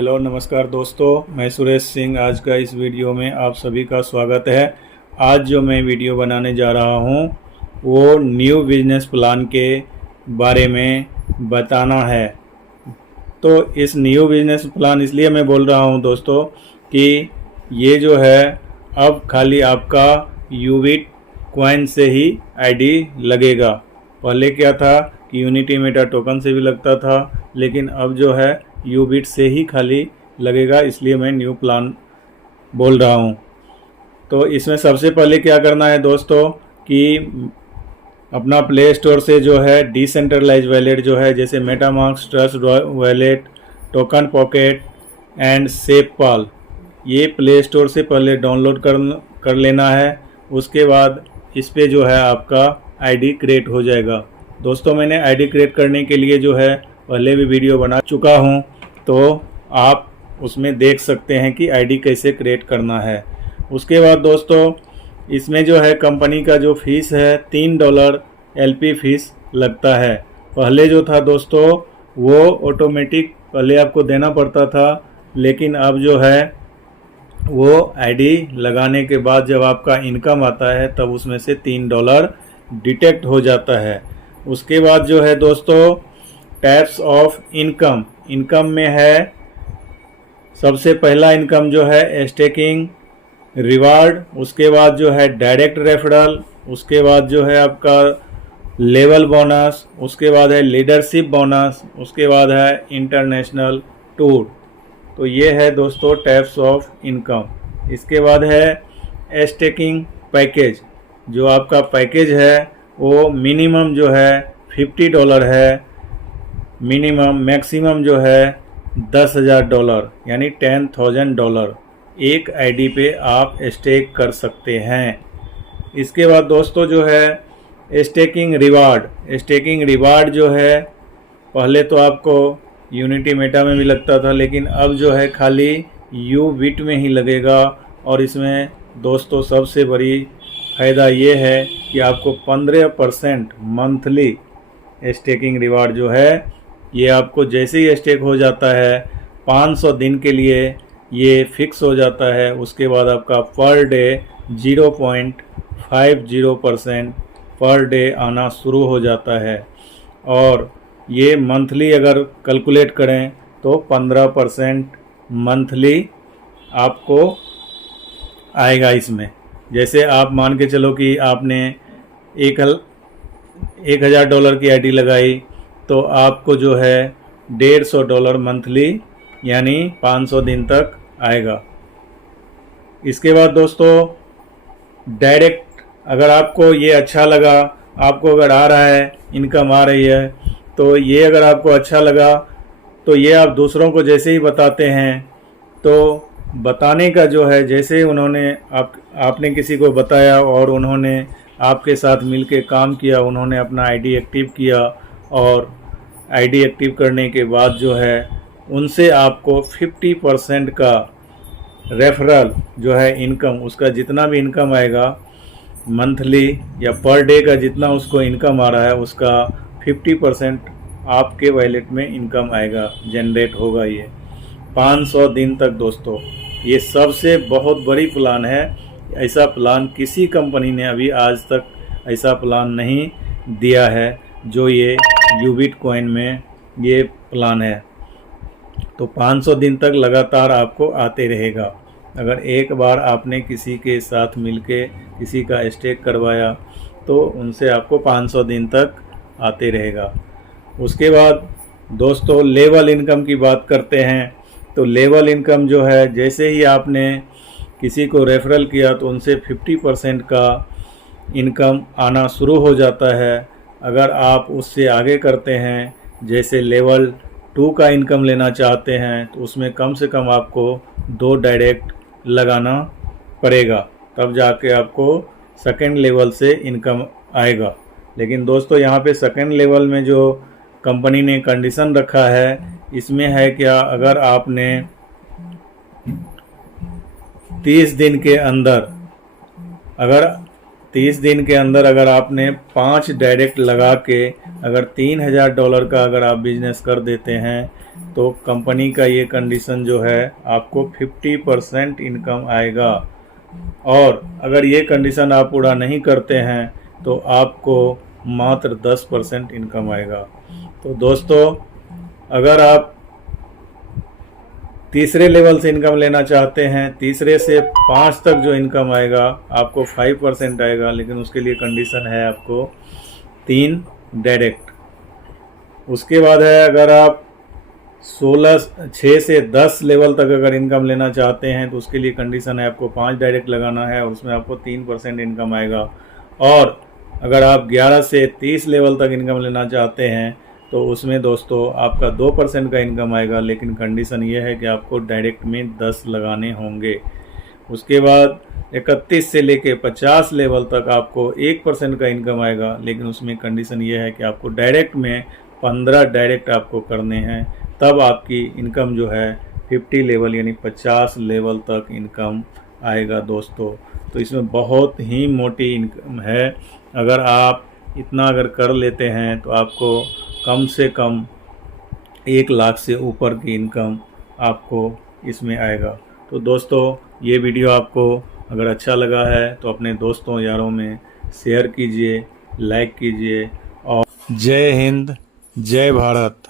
Hello नमस्कार दोस्तों, मैं सुरेश सिंह। आज का इस वीडियो में आप सभी का स्वागत है। आज जो मैं वीडियो बनाने जा रहा हूँ वो न्यू बिजनेस प्लान के बारे में बताना है। तो इस न्यू बिजनेस प्लान इसलिए मैं बोल रहा हूँ दोस्तों कि ये जो है अब खाली आपका यूबिट कॉइन से ही आईडी लगेगा। पहले क्या था कि यूनिटी मेटा टोकन से भी लगता था, लेकिन अब जो है यूबिट से ही खाली लगेगा, इसलिए मैं न्यू प्लान बोल रहा हूँ। तो इसमें सबसे पहले क्या करना है दोस्तों कि अपना प्ले स्टोर से जो है डिसेंट्रलाइज वैलेट जो है, जैसे MetaMask, Trust Wallet, TokenPocket and SafePal, ये प्ले स्टोर से पहले डाउनलोड कर लेना है। उसके बाद इस पे जो है आपका आईडी क्रिएट हो जाएगा। दोस्तों, मैंने आईडी क्रिएट करने के लिए जो है पहले भी वीडियो बना चुका हूं, तो आप उसमें देख सकते हैं कि आईडी कैसे क्रिएट करना है। उसके बाद दोस्तों, इसमें जो है कंपनी का जो फीस है $3 एलपी फीस लगता है। पहले जो था दोस्तों वो ऑटोमेटिक पहले आपको देना पड़ता था, लेकिन अब जो है वो आईडी लगाने के बाद जब आपका इनकम आता है तब उसमें से $3 डिटेक्ट हो जाता है। उसके बाद जो है दोस्तों टाइप्स ऑफ इनकम में है, सबसे पहला इनकम जो है स्टेकिंग रिवार्ड, उसके बाद जो है डायरेक्ट रेफरल, उसके बाद जो है आपका लेवल बोनस, उसके बाद है लीडरशिप बोनस, उसके बाद है इंटरनेशनल टूर। तो ये है दोस्तों टाइप्स ऑफ इनकम। इसके बाद है स्टेकिंग पैकेज। जो आपका पैकेज है वो मिनिमम जो है $50 है, मिनिमम मैक्सिमम जो है $10,000 यानी $10,000 एक आईडी पे आप स्टेक कर सकते हैं। इसके बाद दोस्तों जो है स्टेकिंग रिवार्ड जो है पहले तो आपको यूनिटी मेटा में भी लगता था, लेकिन अब जो है खाली यूबिट में ही लगेगा। और इसमें दोस्तों सबसे बड़ी फ़ायदा ये है कि आपको 15% मंथली स्टेकिंग रिवार्ड जो है ये आपको जैसे ही स्टेक हो जाता है 500 दिन के लिए ये फिक्स हो जाता है। उसके बाद आपका पर डे 0.50% पर डे आना शुरू हो जाता है। और ये मंथली अगर कैलकुलेट करें तो 15% मंथली आपको आएगा इसमें। जैसे आप मान के चलो कि आपने $1,000 की आईडी लगाई तो आपको जो है $150 मंथली यानी 500 दिन तक आएगा। इसके बाद दोस्तों डायरेक्ट, अगर आपको ये अच्छा लगा, आपको अगर आ रहा है इनकम आ रही है, तो ये अगर आपको अच्छा लगा तो ये आप दूसरों को जैसे ही बताते हैं तो बताने का जो है, जैसे उन्होंने आपने किसी को बताया और उन्होंने आपके साथ मिलके काम किया, उन्होंने अपना आईडी एक्टिव किया और आईडी एक्टिव करने के बाद जो है उनसे आपको 50% का रेफरल जो है इनकम, उसका जितना भी इनकम आएगा मंथली या पर डे का जितना उसको इनकम आ रहा है उसका 50% आपके वॉलेट में इनकम आएगा, जनरेट होगा ये 500 दिन तक। दोस्तों ये सबसे बहुत बड़ी प्लान है। ऐसा प्लान किसी कंपनी ने अभी आज तक ऐसा प्लान नहीं दिया है जो ये यूबिट कॉइन में ये प्लान है। तो 500 दिन तक लगातार आपको आते रहेगा। अगर एक बार आपने किसी के साथ मिलके किसी का स्टेक करवाया तो उनसे आपको 500 दिन तक आते रहेगा। उसके बाद दोस्तों लेवल इनकम की बात करते हैं। तो लेवल इनकम जो है, जैसे ही आपने किसी को रेफरल किया तो उनसे 50% का इनकम आना शुरू हो जाता है। अगर आप उससे आगे करते हैं, जैसे लेवल 2 का इनकम लेना चाहते हैं, तो उसमें कम से कम आपको 2 डायरेक्ट लगाना पड़ेगा, तब जाके आपको सेकंड लेवल से इनकम आएगा। लेकिन दोस्तों यहाँ पे सेकंड लेवल में जो कंपनी ने कंडीशन रखा है, इसमें है क्या, अगर आपने 30 दिन के अंदर अगर 30 दिन के अंदर अगर आपने 5 डायरेक्ट लगा के अगर $3000 का अगर आप बिजनेस कर देते हैं तो कंपनी का ये कंडीशन जो है आपको 50% इनकम आएगा। और अगर ये कंडीशन आप पूरा नहीं करते हैं तो आपको मात्र 10% इनकम आएगा। तो दोस्तों, अगर आप तीसरे लेवल से इनकम लेना चाहते हैं, तीसरे से 5 तक जो इनकम आएगा आपको 5% आएगा, लेकिन उसके लिए कंडीशन है आपको 3 डायरेक्ट। उसके बाद है अगर आप 6 से 10 लेवल तक अगर इनकम लेना चाहते हैं तो उसके लिए कंडीशन है आपको 5 डायरेक्ट लगाना है और उसमें आपको 3% इनकम आएगा। और अगर आप 11 से 30 लेवल तक इनकम लेना चाहते हैं तो उसमें दोस्तों आपका 2% का इनकम आएगा, लेकिन कंडीशन ये है कि आपको डायरेक्ट में 10 लगाने होंगे। उसके बाद 31 से लेके 50 लेवल तक आपको 1% का इनकम आएगा, लेकिन उसमें कंडीशन ये है कि आपको डायरेक्ट में 15 डायरेक्ट आपको करने हैं, तब आपकी इनकम जो है 50 लेवल यानी 50 लेवल तक इनकम आएगा दोस्तों। तो इसमें बहुत ही मोटी इनकम है। अगर आप इतना अगर कर लेते हैं तो आपको कम से कम 1 लाख से ऊपर की इनकम आपको इसमें आएगा। तो दोस्तों, ये वीडियो आपको अगर अच्छा लगा है तो अपने दोस्तों यारों में शेयर कीजिए, लाइक कीजिए। और जय हिंद, जय भारत।